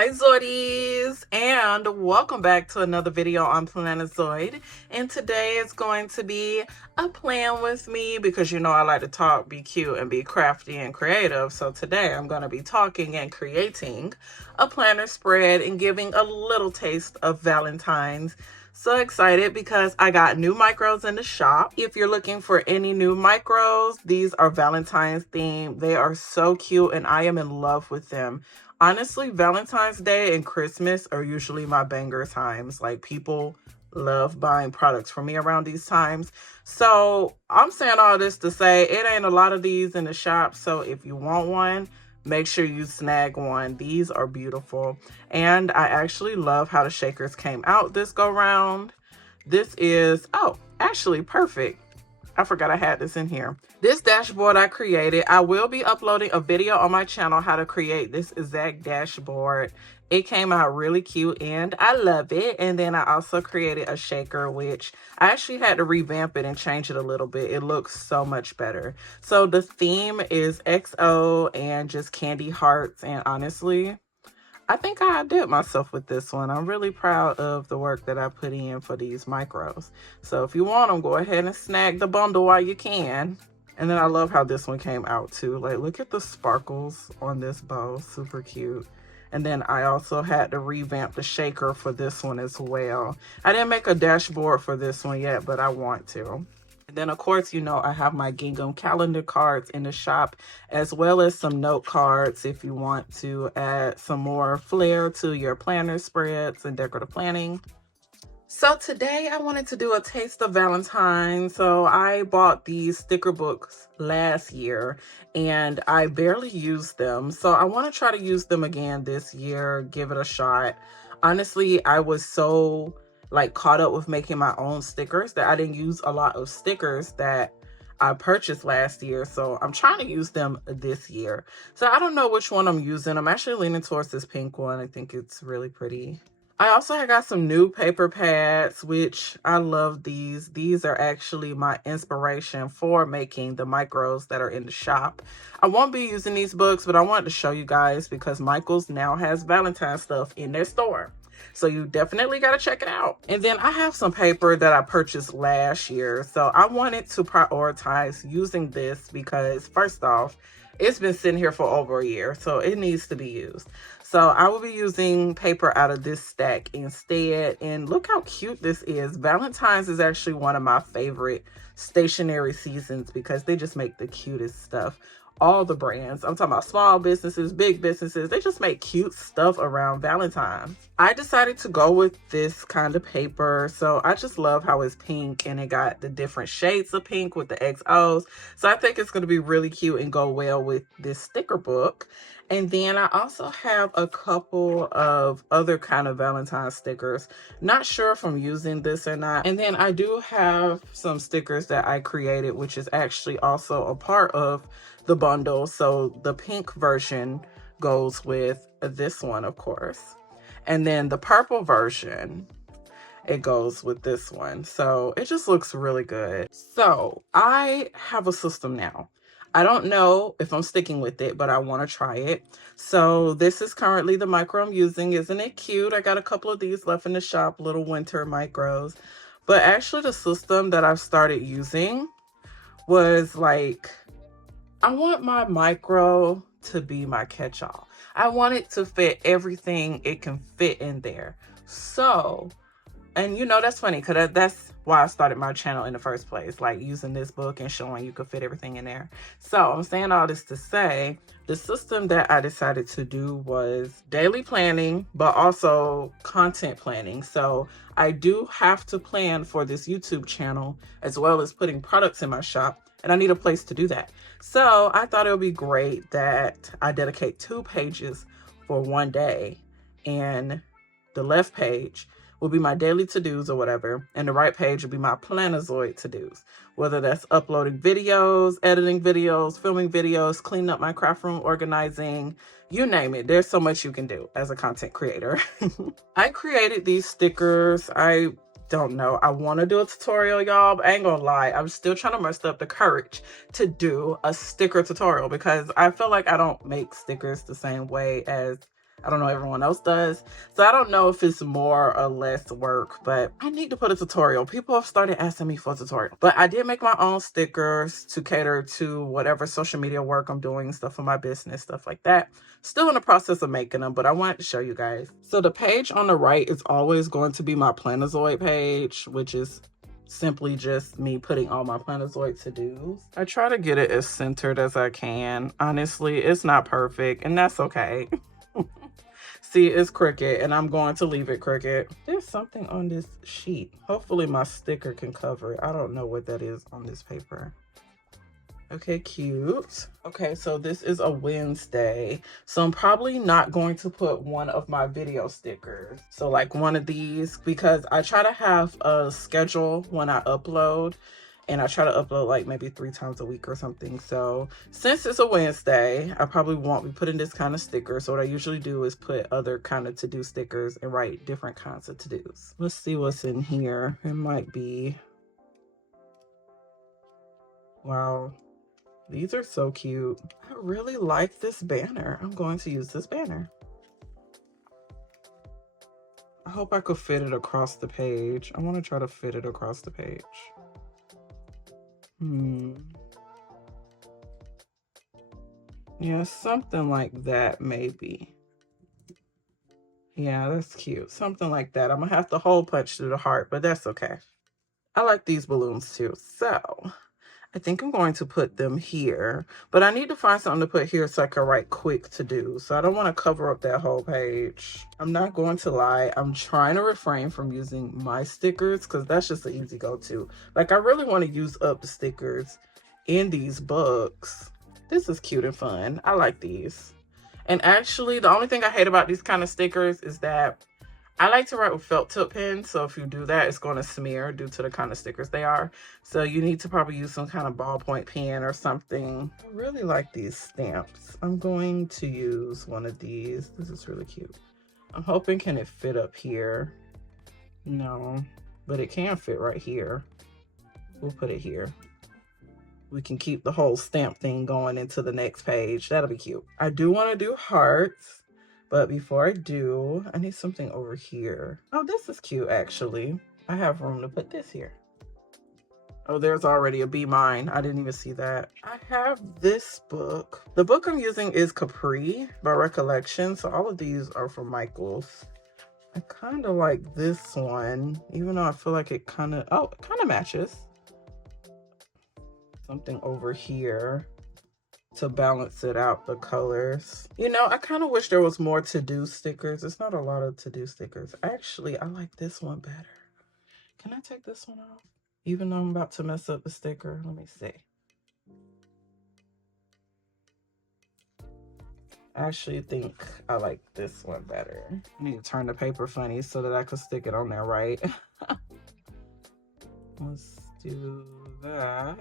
Hi Zoidies, and welcome back to another video on Plannerzoid. And today is going to be a plan with me because you know I like to talk, be cute, and be crafty and creative. So today I'm going to be talking and creating a planner spread and giving a little taste of Valentine's. So excited because I got new micros in the shop. If you're looking for any new micros, these are Valentine's themed. They are so cute and I am in love with them. Honestly, Valentine's Day and Christmas are usually my banger times. Like, people love buying products from me around these times. So I'm saying all this to say it ain't a lot of these in the shop. So if you want one, make sure you snag one. These are beautiful. And I actually love how the shakers came out this go round. This is, oh, actually perfect. I forgot I had this in here. This dashboard I created, I will be uploading a video on my channel how to create this exact dashboard. It came out really cute and I love it. And then I also created a shaker, which I actually had to revamp it and change it a little bit. It looks so much better. So the theme is XO and just candy hearts. And honestly, I think I did myself with this one. I'm really proud of the work that I put in for these micros. So if you want them, go ahead and snag the bundle while you can. And then I love how this one came out too. Like, look at the sparkles on this bow, super cute. And then I also had to revamp the shaker for this one as well. I didn't make a dashboard for this one yet, but I want to. And then, of course, you know, I have my gingham calendar cards in the shop, as well as some note cards if you want to add some more flair to your planner spreads and decorative planning. So today I wanted to do a taste of Valentine. So I bought these sticker books last year and I barely used them. So I want to try to use them again this year, give it a shot. Honestly, I was so caught up with making my own stickers that I didn't use a lot of stickers that I purchased last year. So I'm trying to use them this year. So I don't know which one I'm using. I'm actually leaning towards this pink one. I think it's really pretty. I also got some new paper pads, which I love these. These are actually my inspiration for making the micros that are in the shop. I won't be using these books, but I wanted to show you guys because Michaels now has Valentine stuff in their store. So you definitely got to check it out. And then I have some paper that I purchased last year. So I wanted to prioritize using this because first off, it's been sitting here for over a year, so it needs to be used. So I will be using paper out of this stack instead. And look how cute this is. Valentine's is actually one of my favorite stationery seasons because they just make the cutest stuff. All the brands, I'm talking about small businesses, big businesses, they just make cute stuff around Valentine's. I decided to go with this kind of paper. So I just love how it's pink and it got the different shades of pink with the XOs. So I think it's going to be really cute and go well with this sticker book. And then I also have a couple of other kind of Valentine stickers. Not sure if I'm using this or not. And then I do have some stickers that I created, which is actually also a part of the bundle. So the pink version goes with this one, of course. And then the purple version, it goes with this one. So it just looks really good. So I have a system now. I don't know if I'm sticking with it, but I want to try it. So this is currently the micro I'm using. Isn't it cute? I got a couple of these left in the shop, little winter micros. But actually the system that I've started using was like, I want my micro to be my catch-all. I want it to fit everything it can fit in there. So, and you know, that's funny because that's why I started my channel in the first place, like using this book and showing you could fit everything in there. So I'm saying all this to say, the system that I decided to do was daily planning, but also content planning. So I do have to plan for this YouTube channel as well as putting products in my shop. And I need a place to do that. So I thought it would be great that I dedicate 2 pages for one day. And the left page will be my daily to-dos or whatever. And the right page will be my Plannerzoid to-dos. Whether that's uploading videos, editing videos, filming videos, cleaning up my craft room, organizing, you name it. There's so much you can do as a content creator. I created these stickers. I don't know. I want to do a tutorial, y'all, but I ain't gonna lie. I'm still trying to muster up the courage to do a sticker tutorial because I feel like I don't make stickers the same way as I don't know, everyone else does. So I don't know if it's more or less work, but I need to put a tutorial. People have started asking me for a tutorial. But I did make my own stickers to cater to whatever social media work I'm doing, stuff for my business, stuff like that. Still in the process of making them, but I wanted to show you guys. So the page on the right is always going to be my Plannerzoid page, which is simply just me putting all my Plannerzoid to-dos. I try to get it as centered as I can. Honestly, it's not perfect, and that's okay. See, it's crooked, and I'm going to leave it crooked. There's something on this sheet. Hopefully my sticker can cover it. I don't know what that is on this paper. Okay, cute. Okay, so this is a Wednesday. So I'm probably not going to put one of my video stickers. So like one of these, because I try to have a schedule when I upload. And I try to upload like maybe 3 times a week or something. So since it's a Wednesday, I probably won't be putting this kind of sticker. So what I usually do is put other kind of to-do stickers and write different kinds of to-dos. Let's see what's in here. It might be, wow, these are so cute. I really like this banner. I'm going to use this banner. I hope I could fit it across the page. I want to try to fit it across the page. Yeah, something like that, maybe. Yeah, that's cute. Something like that. I'm gonna have to hole punch through the heart, but that's okay. I like these balloons too. So I think I'm going to put them here, but I need to find something to put here so I can write quick to do. So I don't want to cover up that whole page. I'm not going to lie. I'm trying to refrain from using my stickers because that's just an easy go-to. Like I really want to use up the stickers in these books. This is cute and fun. I like these. And actually, the only thing I hate about these kind of stickers is that I like to write with felt tip pens, so if you do that, it's going to smear due to the kind of stickers they are. So you need to probably use some kind of ballpoint pen or something. I really like these stamps. I'm going to use one of these. This is really cute. I'm hoping, can it fit up here? No, but it can fit right here. We'll put it here. We can keep the whole stamp thing going into the next page. That'll be cute. I do want to do hearts. But before I do, I need something over here. Oh, this is cute, actually. I have room to put this here. Oh, there's already a Be Mine. I didn't even see that. I have this book. The book I'm using is Capri by Recollection. So all of these are from Michaels. I kind of like this one, even though I feel like it kind of, oh, it kind of matches. Something over here to balance it out, the colors. You know, I kind of wish there was more to-do stickers. It's not a lot of to-do stickers. Actually, I like this one better. Can I take this one off? Even though I'm about to mess up the sticker. Let me see. I actually think I like this one better. I need to turn the paper funny so that I can stick it on there right. Let's do that.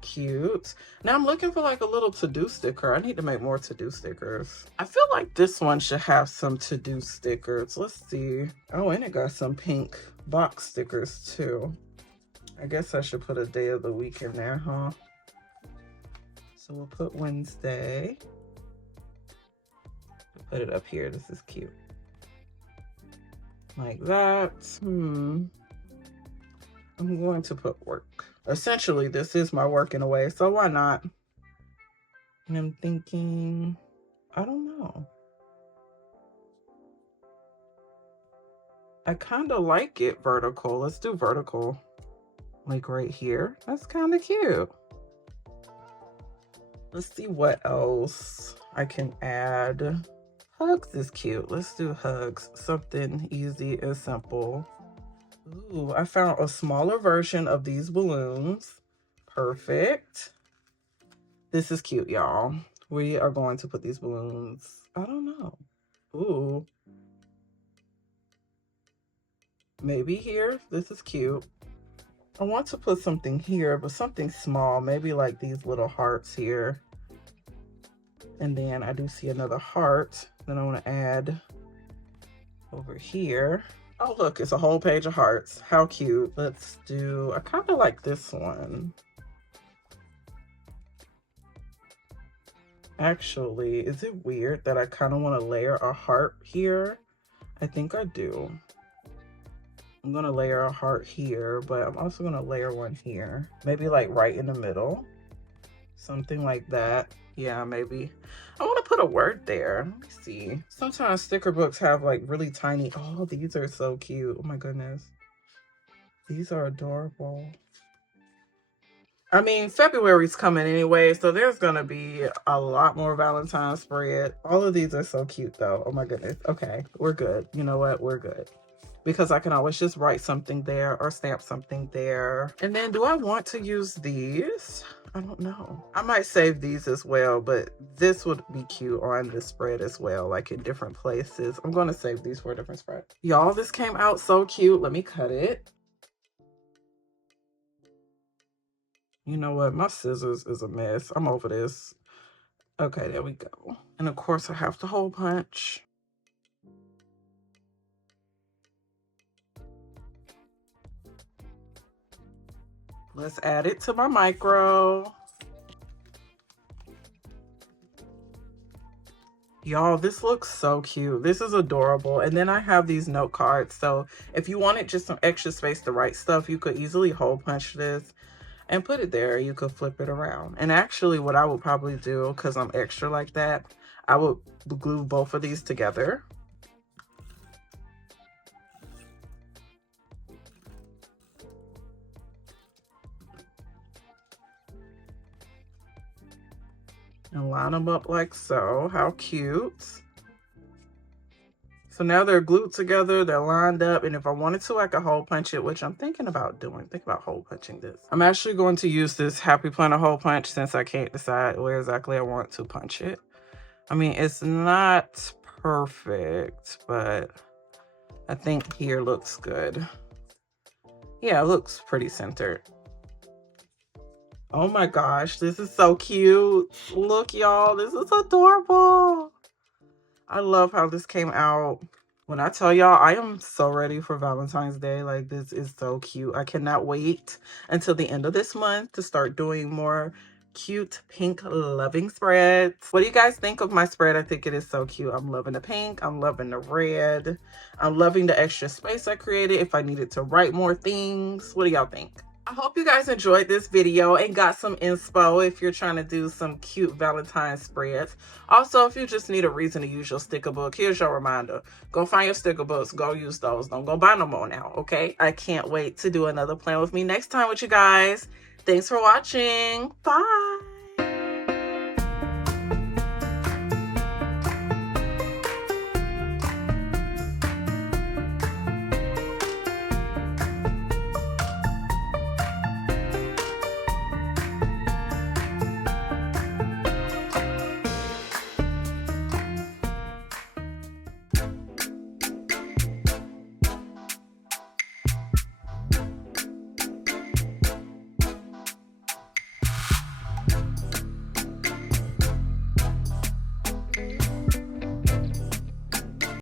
Cute. Now I'm looking for like a little to-do sticker. I need to make more to-do stickers. I feel like this one should have some to-do stickers. Let's see. Oh, and it got some pink box stickers too. I guess I should put a day of the week in there, huh? So we'll put Wednesday. Put it up here. This is cute. Like that. I'm going to put work. Essentially, this is my work in a way, so why not? And I'm thinking, I don't know. I kind of like it vertical. Let's do vertical. Like right here. That's kind of cute. Let's see what else I can add. Hugs is cute. Let's do hugs. Something easy and simple. Ooh, I found a smaller version of these balloons. Perfect. This is cute, y'all. We are going to put these balloons, I don't know. Ooh. Maybe here. This is cute. I want to put something here, but something small. Maybe like these little hearts here. And then I do see another heart that I want to add over here. Oh, look, it's a whole page of hearts. How cute. Let's do, I kind of like this one. Actually, is it weird that I kind of want to layer a heart here? I think I do. I'm gonna layer a heart here, but I'm also gonna layer one here. Maybe like right in the middle. Something like that. Yeah, maybe. I want to put a word there. Let me see. Sometimes sticker books have like really tiny. Oh, these are so cute. Oh my goodness. These are adorable. I mean, February's coming anyway, so there's gonna be a lot more Valentine spread. All of these are so cute though. Oh my goodness. Okay, we're good. You know what? We're good. Because I can always just write something there or stamp something there. And then do I want to use these? I don't know. I might save these as well, but this would be cute on this spread as well, like in different places. I'm gonna save these for a different spread. Y'all, this came out so cute. Let me cut it. You know what? My scissors is a mess. I'm over this. Okay, there we go. And of course I have the hole punch. Let's add it to my micro. Y'all, this looks so cute. This is adorable. And then I have these note cards. So if you wanted just some extra space to write stuff, you could easily hole punch this and put it there. You could flip it around. And actually what I would probably do, because I'm extra like that, I would glue both of these together. And line them up like so. How cute. So now they're glued together, they're lined up, and if I wanted to, I could hole punch it, which I'm thinking about doing. Think about hole punching this. I'm actually going to use this Happy Planner hole punch since I can't decide where exactly I want to punch it. I mean, it's not perfect, but I think here looks good. Yeah, it looks pretty centered. Oh my gosh, this is so cute. Look, y'all, this is adorable. I love how this came out. When I tell y'all, I am so ready for Valentine's Day. Like, this is so cute. I cannot wait until the end of this month to start doing more cute pink loving spreads. What do you guys think of my spread? I think it is so cute. I'm loving the pink. I'm loving the red. I'm loving the extra space I created if I needed to write more things. What do y'all think? I hope you guys enjoyed this video and got some inspo if you're trying to do some cute Valentine spreads. Also, if you just need a reason to use your sticker book, here's your reminder. Go find your sticker books. Go use those. Don't go buy no more now, okay? I can't wait to do another plan with me next time with you guys. Thanks for watching. Bye.